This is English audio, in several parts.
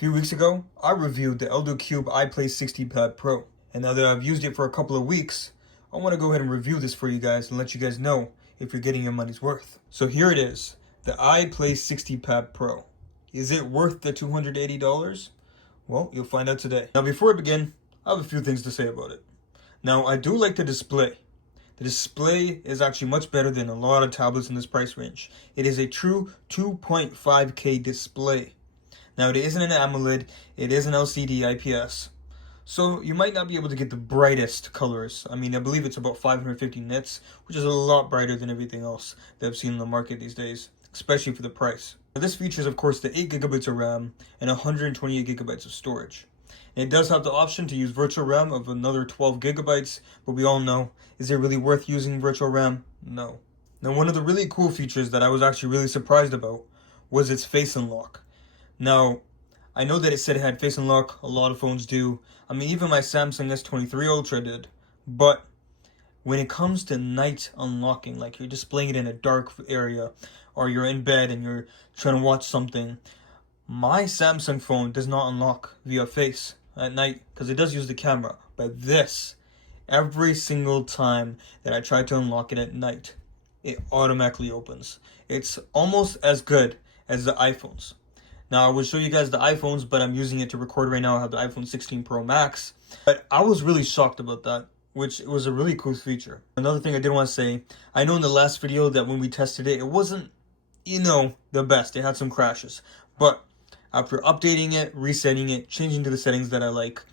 few weeks ago, I reviewed the AllDocube iPlay 60 Pad Pro, and now that I've used it for a couple of weeks, I want to go ahead and review this for you guys and let you guys know if you're getting your money's worth. So here it is, the iPlay 60 Pad Pro. Is it worth the $280? Well, you'll find out today. Now before I begin, I have a few things to say about it. Now I do like the display. The display is actually much better than a lot of tablets in this price range. It is a true 2.5K display. Now it isn't an AMOLED, it is an LCD IPS. So you might not be able to get the brightest colors. I mean, I believe it's about 550 nits, which is a lot brighter than everything else that I've seen in the market these days, especially for the price. Now, this features, of course, the 8GB of RAM and 128GB of storage. And it does have the option to use virtual RAM of another 12GB, but we all know, is it really worth using virtual RAM? No. Now, one of the really cool features that I was actually really surprised about was its face unlock. Now, I know that it said it had face unlock, a lot of phones do. I mean, even my Samsung S23 Ultra did. But when it comes to night unlocking, like you're displaying it in a dark area, or you're in bed and you're trying to watch something, my Samsung phone does not unlock via face at night because it does use the camera. But this, every single time that I try to unlock it at night, it automatically opens. It's almost as good as the iPhones. Now, I will show you guys the iPhones, but I'm using it to record right now. I have the iPhone 16 Pro Max. But I was really shocked about that, which was a really cool feature. Another thing I did want to say, I know in the last video that when we tested it, it wasn't, the best. It had some crashes. But after updating it, resetting it, changing to the settings that I like,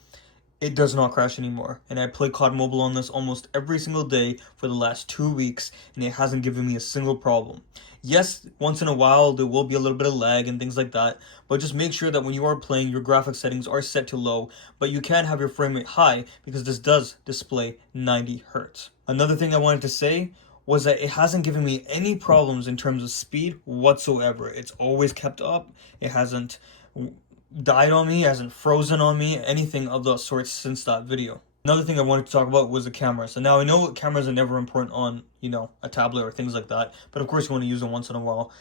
it does not crash anymore. And I play COD Mobile on this almost every single day for the last 2 weeks, and it hasn't given me a single problem. Yes, once in a while there will be a little bit of lag and things like that, but just make sure that when you are playing, your graphics settings are set to low, but you can have your frame rate high because this does display 90 Hz. Another thing I wanted to say was that it hasn't given me any problems in terms of speed whatsoever. It's always kept up. It hasn't died on me, hasn't frozen on me, anything of those sorts since that video. Another thing I wanted to talk about was the camera. So now I know cameras are never important on, a tablet or things like that, but of course you want to use them once in a while.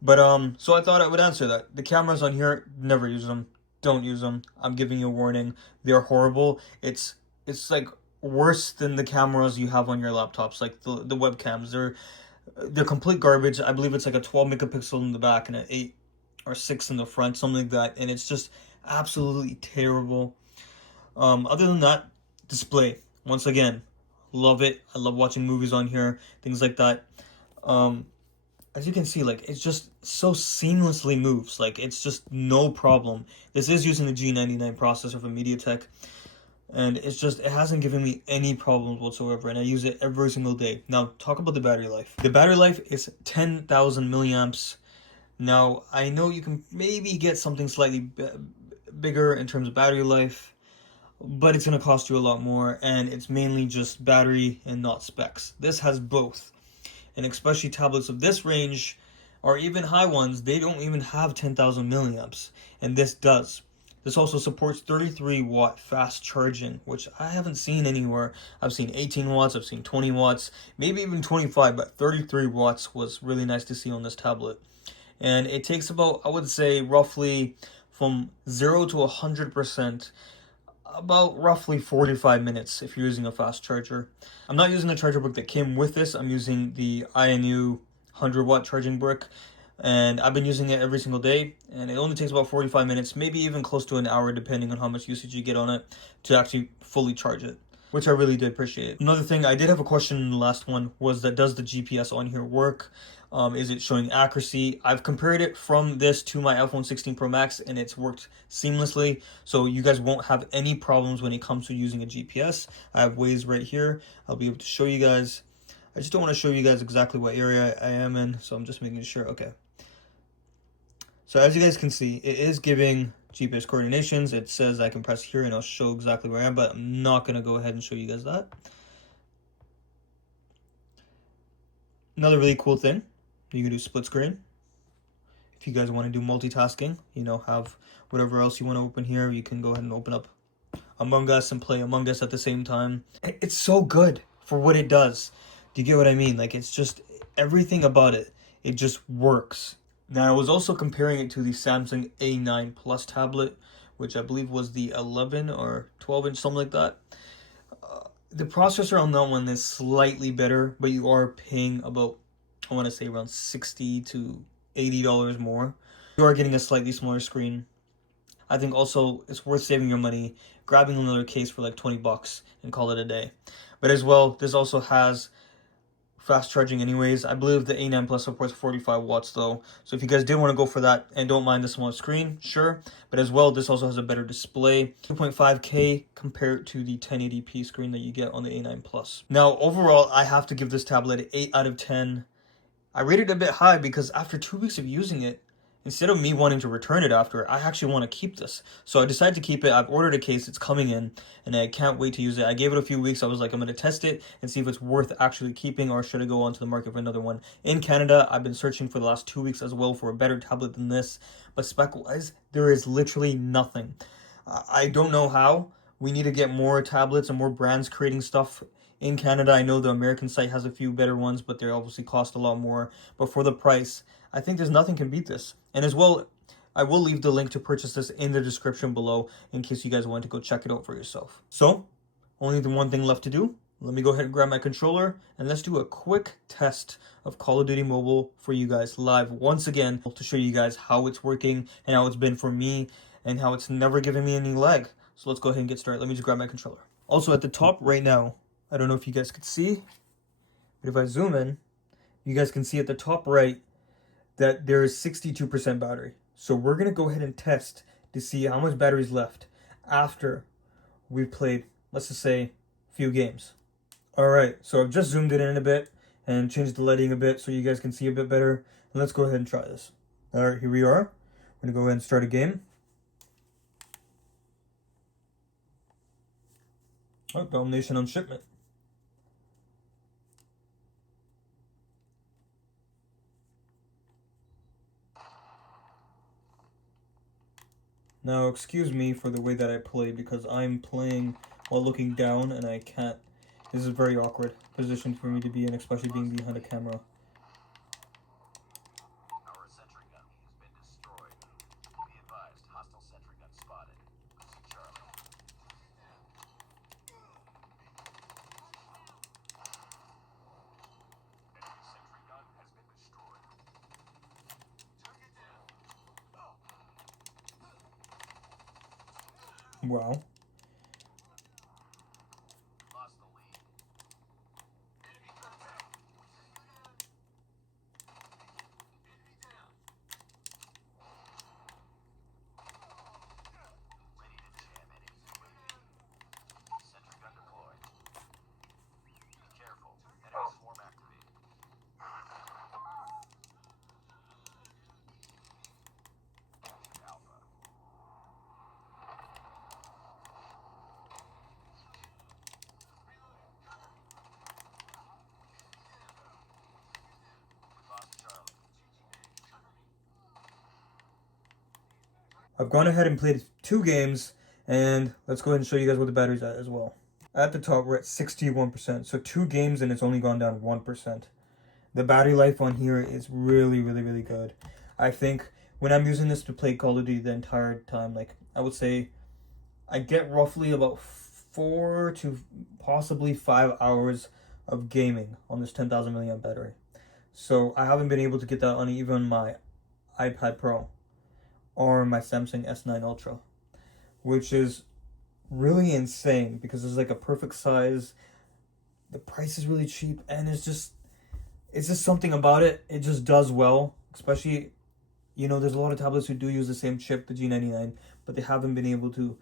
But so I thought I would answer that. The cameras on here, never use them. Don't use them. I'm giving you a warning. They're horrible. It's like worse than the cameras you have on your laptops, like the webcams. They're complete garbage. I believe it's like a 12 megapixel in the back and an 8 or 6 in the front, something like that, and it's just absolutely terrible. Other than that, display, once again, love it. I love watching movies on here, things like that. As you can see, like, it's just so seamlessly moves, like, it's just no problem. This is using the G99 processor from MediaTek, and it hasn't given me any problems whatsoever, and I use it every single day. Now, talk about the battery life. The battery life is 10,000 milliamps. Now, I know you can maybe get something slightly bigger in terms of battery life, but it's going to cost you a lot more, and it's mainly just battery and not specs. This has both, and especially tablets of this range, or even high ones, they don't even have 10,000 milliamps, and this does. This also supports 33 watt fast charging, which I haven't seen anywhere. I've seen 18 watts, I've seen 20 watts, maybe even 25, but 33 watts was really nice to see on this tablet. And it takes about, I would say, roughly from 0 to 100%, about roughly 45 minutes if you're using a fast charger. I'm not using the charger brick that came with this. I'm using the INU 100-watt charging brick, and I've been using it every single day, and it only takes about 45 minutes, maybe even close to an hour, depending on how much usage you get on it, to actually fully charge it, which I really did appreciate. Another thing, I did have a question in the last one, was that does the GPS on here work? Is it showing accuracy? I've compared it from this to my iPhone 16 Pro Max, and it's worked seamlessly, so you guys won't have any problems when it comes to using a GPS. I have Waze right here. I'll be able to show you guys. I just don't want to show you guys exactly what area I am in, so I'm just making sure. Okay. So as you guys can see, it is giving GPS coordinations. It says I can press here and it'll show exactly where I am, but I'm not going to go ahead and show you guys that. Another really cool thing, you can do split screen. If you guys want to do multitasking, have whatever else you want to open here, you can go ahead and open up Among Us and play Among Us at the same time. It's so good for what it does. Do you get what I mean? Like, it's just everything about it. It just works. Now, I was also comparing it to the Samsung A9 Plus tablet, which I believe was the 11 or 12 inch, something like that. The processor on that one is slightly better, but you are paying about, I want to say, around $60 to $80 more. You are getting a slightly smaller screen. I think also it's worth saving your money, grabbing another case for like $20 and call it a day. But as well, this also has fast charging anyways. I believe the A9 Plus supports 45 watts though. So if you guys did want to go for that and don't mind the small screen, sure. But as well, this also has a better display. 2.5K compared to the 1080p screen that you get on the A9 Plus. Now, overall, I have to give this tablet an 8 out of 10. I rated it a bit high because after 2 weeks of using it, instead of me wanting to return it after, I actually want to keep this. So I decided to keep it. I've ordered a case. It's coming in, and I can't wait to use it. I gave it a few weeks. I was like, I'm going to test it and see if it's worth actually keeping, or should I go onto the market for another one. In Canada, I've been searching for the last 2 weeks as well for a better tablet than this. But spec-wise, there is literally nothing. I don't know how. We need to get more tablets and more brands creating stuff in Canada. I know the American site has a few better ones, but they obviously cost a lot more. But for the price, I think there's nothing can beat this. And as well, I will leave the link to purchase this in the description below in case you guys want to go check it out for yourself. So, only the one thing left to do. Let me go ahead and grab my controller and let's do a quick test of Call of Duty Mobile for you guys live once again to show you guys how it's working and how it's been for me and how it's never given me any lag. So let's go ahead and get started. Let me just grab my controller. Also at the top right now, I don't know if you guys could see, but if I zoom in, you guys can see at the top right that there is 62% battery. So we're going to go ahead and test to see how much battery is left after we've played, let's just say, a few games. Alright, so I've just zoomed it in a bit and changed the lighting a bit so you guys can see a bit better. And let's go ahead and try this. Alright, here we are. We're going to go ahead and start a game. Oh, domination on shipment. Now, excuse me for the way that I play because I'm playing while looking down and I can't. This is a very awkward position for me to be in, especially being behind a camera. Our sentry gun has been destroyed. Be advised, hostile sentry gun spotted. Losing Charlie. Enemy sentry gun has been destroyed. Target down. Wow. Lost the lead. Enemy contact. Enemy down. Ready to jam enemies UAV. Sentry gun deployed. Be careful. Enemy swarm activated. Alpha. Lost Charlie. I've gone ahead and played 2 games, and let's go ahead and show you guys what the battery's at as well. At the top, we're at 61%, so 2 games and it's only gone down 1%. The battery life on here is really, really, really good. I think when I'm using this to play Call of Duty the entire time, like, I would say I get roughly about 4 to possibly 5 hours of gaming on this 10,000 milliamp battery. So I haven't been able to get that on even my iPad Pro or my Samsung S9 Ultra, which is really insane because it's like a perfect size. The price is really cheap, and it's just something about it. It just does well, especially, you know, there's a lot of tablets who do use the same chip, the G99, but they haven't been able to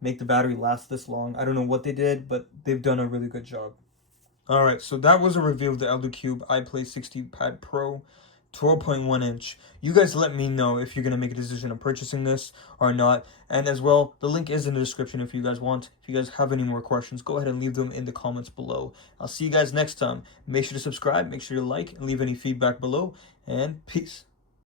make the battery last this long. I don't know what they did, but they've done a really good job. Alright, so that was a review of the AllDocube iPlay 60 Pad Pro 12.1 inch. You guys let me know if you're going to make a decision of purchasing this or not. And as well, the link is in the description if you guys want. If you guys have any more questions, go ahead and leave them in the comments below. I'll see you guys next time. Make sure to subscribe, make sure to like, and leave any feedback below. And peace.